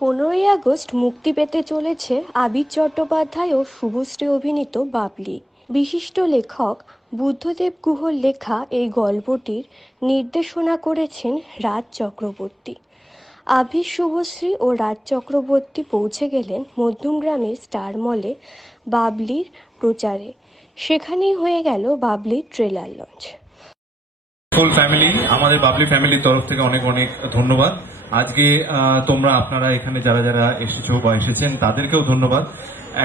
15ই August মুক্তি পেতে চলেছে আবির চট্টোপাধ্যায় ও শুভশ্রী অভিনীত বাবলি। বিশিষ্ট লেখক বুদ্ধদেব গুহর লেখা এই গল্পটির নির্দেশনা করেছেন রাজ চক্রবর্তী। আবির, শুভশ্রী ও রাজ চক্রবর্তী পৌঁছে গেলেন মধ্যমগ্রামের স্টার মলে বাবলির প্রচারে। সেখানেই হয়ে গেল বাবলির ট্রেলার লঞ্চ। ফুল ফ্যামিলি, আমাদের বাবলি ফ্যামিলির তরফ থেকে অনেক অনেক ধন্যবাদ। আজকে আপনারা এখানে যারা যারা এসেছো বা এসেছেন তাদেরকেও ধন্যবাদ।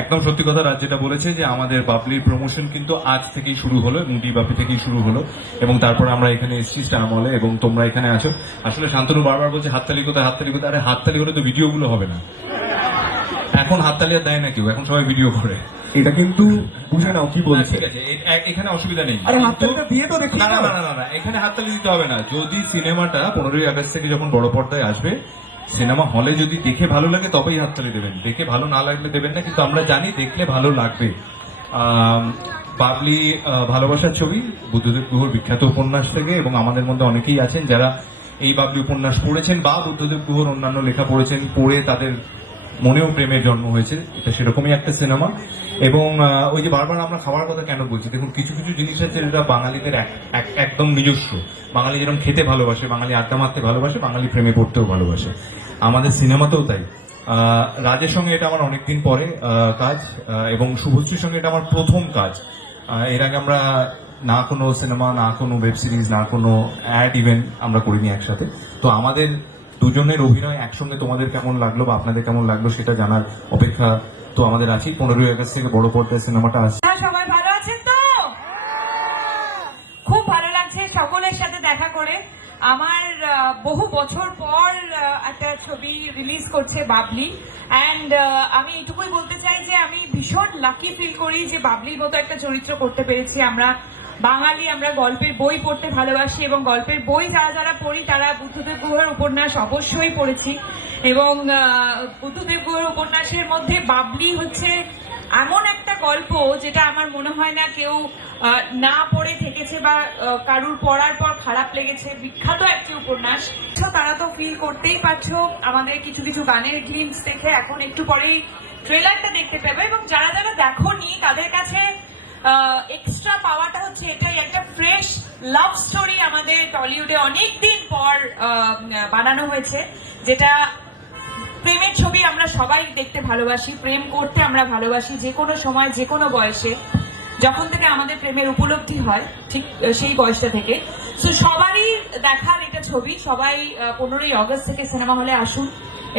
একদম সত্যি কথা, রাজ যেটা বলেছে যে আমাদের বাবলির প্রমোশন কিন্তু আজ থেকেই শুরু হলো, মুডি বাপি থেকেই শুরু হলো, এবং তারপর আমরা এখানে এসেছি স্টার মলে এবং তোমরা এখানে আছো। আসলে শান্তনু বারবার বলছে হাততালি কোথায়, হাততালি কোথায়। আরে হাততালি হলে তো ভিডিওগুলো হবে না। এখন হাততালি আর দেয় না কেউ, এখন সবাই ভিডিও করে। এটা কিন্তু বুঝে নাও কি বলছে। ঠিক আছে, এখানে অসুবিধা নেই। আরে হাততালিটা দিয়ে তো দেখি। না না না না, এখানে হাততালি দিতে হবে না। যদি সিনেমাটা 15ই আগস্ট থেকে যখন বড় পর্দায় আসবে, সিনেমা হলে যদি দেখে ভালো লাগে তবেই হাততালি দেবেন, দেখে ভালো না লাগলে দেবেন না। কিন্তু আমরা জানি দেখলে ভালো লাগবে। বাবলি ভালোবাসার ছবি, বুদ্ধদেব গুহর বিখ্যাত উপন্যাস থেকে, এবং আমাদের মধ্যে অনেকেই আছেন যারা এই বাবলি উপন্যাস পড়েছেন বা বুদ্ধদেব গুহর অন্যান্য লেখা পড়েছেন, পড়ে তাদের মনেও প্রেমের জন্ম হয়েছে। এটা সেরকমই একটা সিনেমা। এবং ওই যে বারবার আমরা খাবার কথা কেন বলছি, দেখুন কিছু কিছু জিনিস আছে যেটা বাঙালিদের একদম নিজস্ব। বাঙালি যেরকম খেতে ভালোবাসে, বাঙালি আড্ডা মারতে ভালোবাসে, বাঙালি প্রেমে পড়তেও ভালোবাসে। আমাদের সিনেমাতেও তাই। রাজের সঙ্গে এটা আমার অনেকদিন পরে কাজ, এবং শুভশ্রীর সঙ্গে এটা আমার প্রথম কাজ। এর আগে আমরা না কোনো সিনেমা, না কোনো ওয়েব সিরিজ, না কোনো অ্যাড ইভেন্ট আমরা করিনি একসাথে। তো আমাদের দুজনের অভিনয় একসঙ্গে তোমাদের কেমন লাগলো বা আপনাদের কেমন লাগলো সেটা জানার অপেক্ষা তো আমাদের আছেই। 15ই আগস্ট থেকে বড় পর্দায় সিনেমাটা আসছে। সবাই ভালো আছেন তো? খুব ভালো লাগছে সকলের সাথে দেখা করে। আমার বহু বছর পর একটা ছবি রিলিজ করছে বাবলি, অ্যান্ড আমি এটুকুই বলতে চাই যে আমি ভীষণ লাকি ফিল করি যে বাবলির মতো একটা চরিত্র করতে পেরেছি। আমরা বাঙালি, আমরা গল্পের বই পড়তে ভালোবাসি, এবং গল্পের বই যারা যারা পড়ি তারা বুদ্ধদেব গুহর উপন্যাস অবশ্যই পড়েছি। এবং বুদ্ধদেব গুহর উপন্যাসের মধ্যে বাবলি হচ্ছে এমন একটা গল্প যেটা আমার মনে হয় না কেউ না পড়ে থেকেছে বা কারুর পড়ার পর খারাপ লেগেছে। বিখ্যাত একটি উপন্যাস, তারা তো ফিল করতেই পারছো আমাদের কিছু কিছু গানের গ্লিমস দেখে। এখন একটু পরেই ট্রেলারটা দেখতে পাবে, এবং যারা যারা দেখোনি তাদের কাছে এক্সট্রা পাওয়াটা হচ্ছে এটাই, একটা ফ্রেশ লাভ স্টোরি আমাদের টলিউডে অনেকদিন পর বানানো হয়েছে, যেটা প্রেমের ছবি আমরা সবাই দেখতে ভালোবাসি, প্রেম করতে আমরা ভালোবাসি যে কোনো সময়, যে কোনো বয়সে, যখন থেকে আমাদের প্রেমের উপলব্ধি হয় ঠিক সেই বয়সটা থেকে। তো সবারই দেখার এটা ছবি। সবাই 15ই আগস্ট থেকে সিনেমা হলে আসুন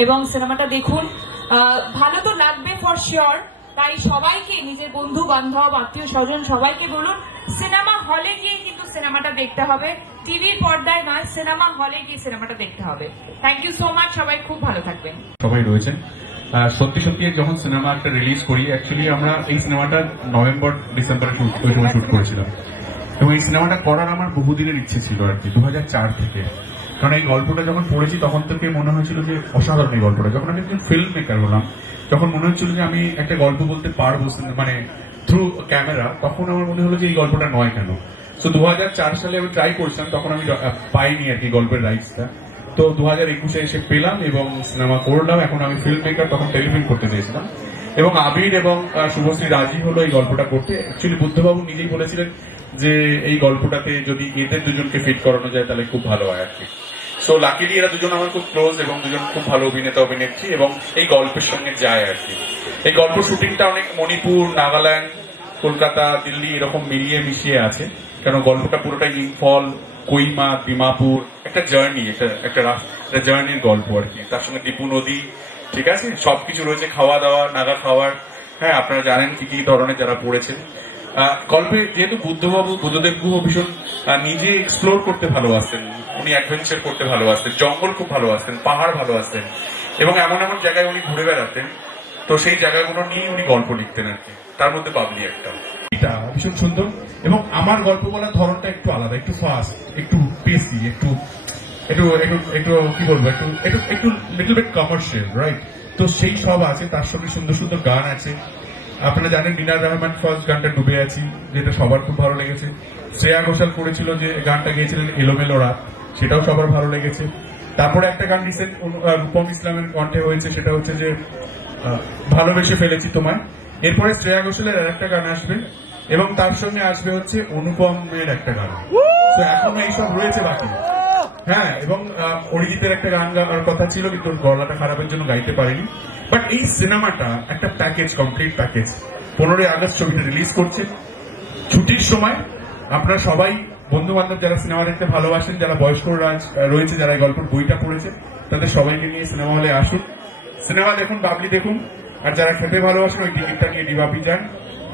এবং সিনেমাটা দেখুন। ভালো তো লাগবে ফর শিওর। তাই সবাইকে, নিজের বন্ধু বান্ধব, আত্মীয় স্বজন সবাইকে বলুন সিনেমা হলে গিয়ে কিন্তু সিনেমাটা দেখতে হবে, টিভির পর্দায় নয়, সিনেমা হলে গিয়ে সিনেমাটা দেখতে হবে। থ্যাংক ইউ সো মাচ, সবাই খুব ভালো থাকবেন। সবাই রয়েছেন। সত্যি সত্যি যখন সিনেমা একটা রিলিজ করি, অ্যাকচুয়ালি আমরা এই সিনেমাটা নভেম্বর ডিসেম্বরে শুট করেছিলাম, এবং এই সিনেমাটা করার আমার বহুদিনের ইচ্ছে ছিল আর কি, 2004 থেকে। কারণ এই গল্পটা যখন পড়েছি তখন থেকে মনে হয়েছিল যে অসাধারণ এই গল্পটা। যখন আমি একজন ফিল্ম মেকার হলাম, যখন মনে হচ্ছিল যে আমি একটা গল্প বলতে পারবো মানে থ্রু ক্যামেরা, তখন আমার মনে হলো যে এই গল্পটা নয় কেন। তো 2004 সালে আমি ট্রাই করছিলাম, তখন আমি পাইনি আর কি গল্পের রাইটসটা। তো 2021-এ এসে পেলাম এবং সিনেমা করলাম। এখন আমি ফিল্ম মেকার, তখন টেলিফিল্ম করতে চেয়েছিলাম, এবং আবির এবং শুভশ্রী রাজি হলো এই গল্পটা করতে। অ্যাকচুয়ালি বুদ্ধবাবু নিজেই বলেছিলেন যে এই গল্পটাতে যদি এদের দুজনকে ফিট করানো যায় তাহলে খুব ভালো হয় আর কি। সো লাকিলি এরা দুজন আমার খুব ক্লোজ, এবং দুজন খুব ভালো অভিনেতা অভিনেত্রী, এবং এই গল্পের সঙ্গে যায় আর কি। এই গল্প শুটিংটা অনেক মণিপুর, নাগাল্যান্ড, কলকাতা, দিল্লি এরকম মিলিয়ে মিশিয়ে আছে। কারণ গল্পটা পুরোটাই ইম্ফল, কোহিমা, দিমাপুর, একটা জার্নি, একটা জার্নির গল্প আর কি। তার সঙ্গে দীপু নদী, ঠিক আছে, সবকিছু রয়েছে, খাওয়া দাওয়া, নাগা খাওয়ার। হ্যাঁ, আপনারা জানেন কি কি ধরনের যারা পড়েছেন গল্পে। যেহেতু বুদ্ধদেব গুহ ভীষণ নিজে এক্সপ্লোর করতে ভালোবাসেন, উনি অ্যাডভেঞ্চার করতে ভালোবাসেন, জঙ্গল খুব ভালোবাসেন, পাহাড় ভালোবাসেন, এবং এমন এমন জায়গায় উনি ঘুরে বেড়াতেন। তো সেই জায়গাগুলো নিয়ে উনি গল্প লিখতেন আর কি। তার মধ্যে বাবলি একটা। এটা ভীষণ সুন্দর, এবং আমার গল্প বলার ধরনটা একটু আলাদা, একটু ফাস্ট, একটু পেসি, একটু একটু একটু একটু কি বলবো, একটু একটু একটু লিটল বিট কমার্শিয়াল, রাইট? তো সেই সব আছে, তার সঙ্গে সুন্দর সুন্দর গান আছে। আপনারা জানেন মিনার রহমান ফার্স্ট গানটা ডুবে আছি, যেটা সবার খুব ভালো লেগেছে। শ্রেয়া ঘোষাল করেছিল যে গানটা গেয়েছিলেন এলোমেলো রাত, সেটাও সবার ভালো লেগেছে। তারপরে একটা গান রিসেন্ট রূপম ইসলামের কণ্ঠে হয়েছে, সেটা হচ্ছে যে ভালোবেসে ফেলেছি তোমায়। এরপরে শ্রেয়া ঘোষালের আর একটা গান আসবে এবং তার সঙ্গে আসবে হচ্ছে অনুপমের একটা গান। তো এখনো এইসব রয়েছে বাকি। হ্যাঁ, এবং অরিজিতের একটা গান গাওয়ার কথা ছিল, কিন্তু ওর গলাটা খারাপের জন্য গাইতে পারিনি। বাট এই সিনেমাটা একটা প্যাকেজ, কমপ্লিট প্যাকেজ। 15ই আগস্ট ছবিটা রিলিজ করছে। ছুটির সময় আপনারা সবাই বন্ধু বান্ধব যারা সিনেমা দেখতে ভালোবাসেন, যারা বয়স্ক রয়েছে, যারা এই গল্পের বইটা পড়েছে, তাদের সবাইকে নিয়ে সিনেমা হলে আসুন, সিনেমা দেখুন, বাবলি দেখুন। আর যারা খেতে ভালোবাসেন ওই টিকিটটা নিয়ে ডিবাপি যান,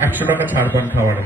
100 টাকা ছাড় পান খাওয়ারে।